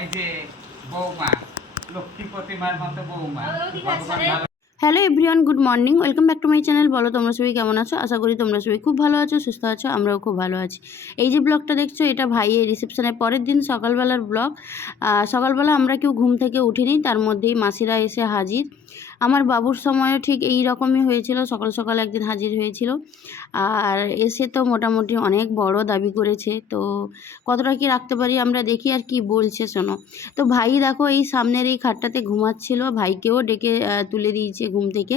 এই যে বৌমা লক্ষ্মী প্রতিমার মতো বৌমা। Hello everyone good morning. Welcome back to my channel. বলো তোমরা সবাই কেমন আছো? আশা করি তোমরা সবাই খুব ভালো আছো সুস্থ আছো আমরাও খুব ভালো আছি। এই যে ব্লগটা দেখছ এটা ভাইয়ের রিসেপশনের পরের দিন সকালবেলার ব্লগ। সকালবেলা আমরা কেউ ঘুম থেকে উঠিনি তার মধ্যেই মাসিরা এসে হাজির। আমার বাবুর সময়ও ঠিক এই রকমই হয়েছিল সকাল সকাল একদিন হাজির হয়েছিল। আর এসে তো মোটামুটি অনেক বড় দাবি করেছে তো কতটা কি রাখতে পারি আমরা দেখি আর কি বলছে শোনো। তো ভাই দেখো এই সামনের এই খাটটাতে ঘুমাচ্ছিল ভাইকেও ডেকে তুলে দিয়েছে ঘুম থেকে।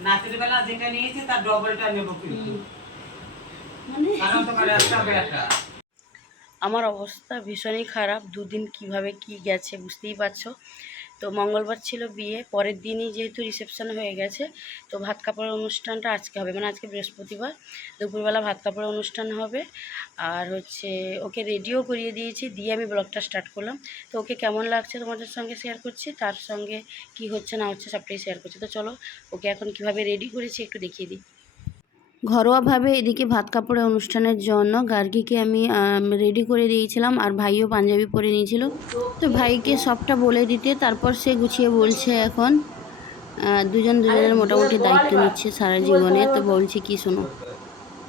নাচের বেলা যেটা নিয়েছি তার ডবলটা নেব কিন্তু। মানে? কারণ তোমার একটা আমার অবস্থা ভীষণই খারাপ। দুদিন কীভাবে কি গেছে বুঝতেই পারছ? তো মঙ্গলবার ছিল বিয়ে, পরের দিনই যেহেতু রিসেপশন হয়ে গেছে, তো ভাত কাপড়ের অনুষ্ঠানটা আজকে হবে। মানে আজকে বৃহস্পতিবার, দুপুরবেলা ভাত কাপড়ের অনুষ্ঠান হবে। আর হচ্ছে ওকে রেডিও করিয়ে দিয়েছি, দিয়ে আমি ব্লগটা স্টার্ট করলাম। তো ওকে কেমন লাগছে তোমাদের সঙ্গে শেয়ার করছি, তার সঙ্গে কি হচ্ছে না হচ্ছে সবটাই শেয়ার করছি। তো চলো, ওকে এখন কীভাবে রেডি করেছি একটু দেখিয়ে দিই। ঘরোয়াভাবে এদিকে ভাত কাপড়ের অনুষ্ঠানের জন্য গার্গিকে আমি রেডি করে দিয়েছিলাম আর ভাইও পাঞ্জাবি পরে নিয়েছিল। তো ভাইকে সবটা বলে দিতে তারপর সে গুছিয়ে বলছে এখন দুজন দুজনের মোটামুটি দায়িত্ব নিচ্ছে সারা জীবনে। তো বলছে কি শোনো।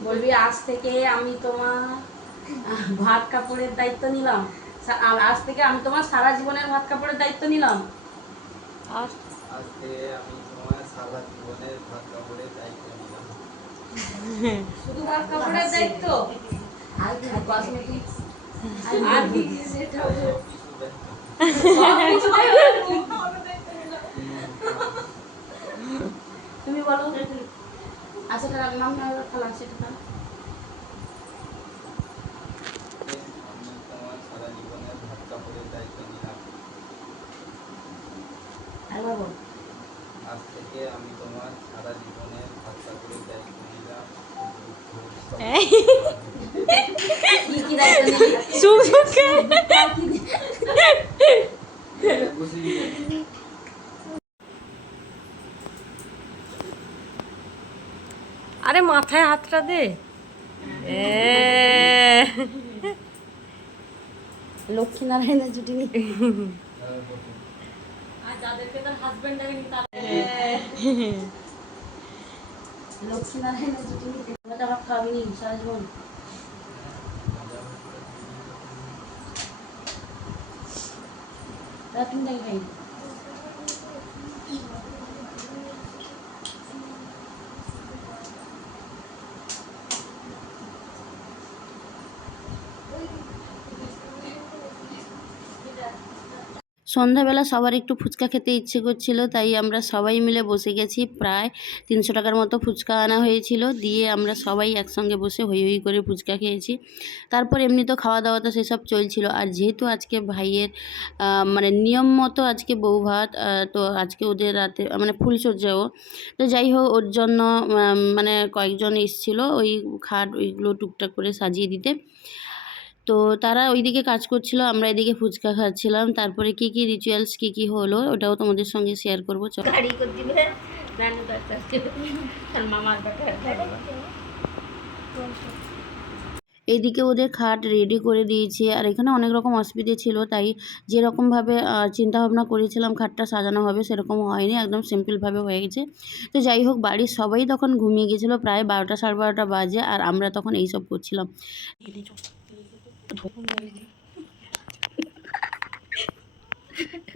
বলবি আজ থেকে আমি তোমার ভাত কাপড়ের দায়িত্ব নিলাম। আজ থেকে আমি তোমার সারা জীবনের ভাত কাপড়ের দায়িত্ব নিলাম। আর আজকে আমি তোমার সারা জীবনের ভাত কাপড়ের দায়িত্ব নিলাম শুধু ভাত কাপড়ের দায়িত্ব? আর কসমেটিক্স আর কি কি সেটা তুমি বলো। আচ্ছা তাহলে নাম না খালা সেটা বল আজ থেকে আমি তোমার সারা ভাত কাপড়ের দায়িত্ব নিলাম কি কি দায়িত্ব নিবি বুঝলি আরে মাথায় হাতটা দে এ লক্ষ্মী নারায়ণের জুটি আর যাদেরকে তার হাজবেন্ড ডাকেনি তার লক্ষ্মী নারায়ণের জুটি নিতে আমরা ভাত খাওয়াবি নি সারা জীবন রাত তিনটায় খাই সন্ধ্যাবেলা সবার একটু ফুচকা খেতে ইচ্ছে করছিল, তাই আমরা সবাই মিলে বসে গেছি। প্রায় তিনশো টাকার মতো ফুচকা আনা হয়েছিল, দিয়ে আমরা সবাই একসঙ্গে বসে হই হই করে ফুচকা খেয়েছি। তারপর এমনি তো খাওয়া দাওয়া তো সেসব চলছিল। আর যেহেতু আজকে ভাইয়ের মানে নিয়ম মতো আজকে বউ ভাত তো আজকে ওদের রাতে মানে ফুলসজ্জাও। তো যাই হোক, ওর জন্য মানে কয়েকজন এসেছিল ওই খাট ওইগুলো টুকটাক করে সাজিয়ে দিতে। তো তারা ওইদিকে কাজ করছিল আমরা এদিকে ফুচকা খাচ্ছিলাম। তারপরে কি কি রিচুয়ালস কি কি হলো ওটাও তোমাদের সঙ্গে শেয়ার করব চলো। এইদিকে ওদের খাট রেডি করে দিয়েছি আর এখানে অনেক রকম অসুবিধে ছিল তাই যেরকমভাবে চিন্তাভাবনা করেছিলাম খাটটা সাজানো হবে সেরকম হয়নি একদম সিম্পলভাবে হয়ে গেছে। তো যাই হোক বাড়ির সবাই তখন ঘুমিয়ে গেছিল প্রায় বারোটা সাড়ে বারোটা বাজে আর আমরা তখন এইসব করছিলাম।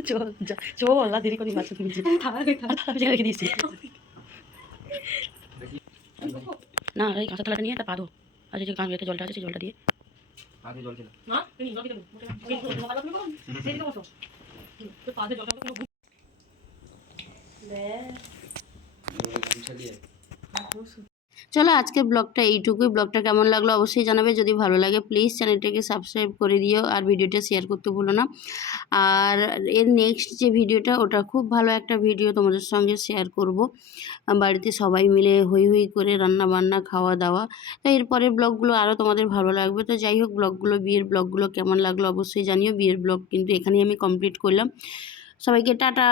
চল চল দেরি করি বাচ্চা তুমি রেখে দিয়েছি না এই কাঁচা থালাটা নিয়ে তা পা ধো আর যে কান রেখে জলটা আছে সেই জলটা দিয়ে আগে জল ছিল গামছা দিয়ে চলো আজকের ব্লগটা এইটুকুই। ব্লগটা কেমন লাগল অবশ্যই জানাবে। যদি ভালো লাগে প্লিজ চ্যানেলটাকে সাবস্ক্রাইব করে দিও আর ভিডিওটা শেয়ার করতে ভুলো না। আর এর নেক্সট যে ভিডিওটা, ওটা খুব ভালো একটা ভিডিও তোমাদের সঙ্গে শেয়ার করব। বাড়িতে সবাই মিলে হই হই করে রান্না বান্না খাওয়া দাওয়া তো এরপরের ব্লগগুলো আরও তোমাদের ভালো লাগবে। তো যাই হোক, ব্লগগুলো, বিয়ের ব্লগগুলো কেমন লাগল অবশ্যই জানিও। বিয়ের ব্লগ কিন্তু এখানেই আমি কমপ্লিট করলাম। সবাইকে টাটা।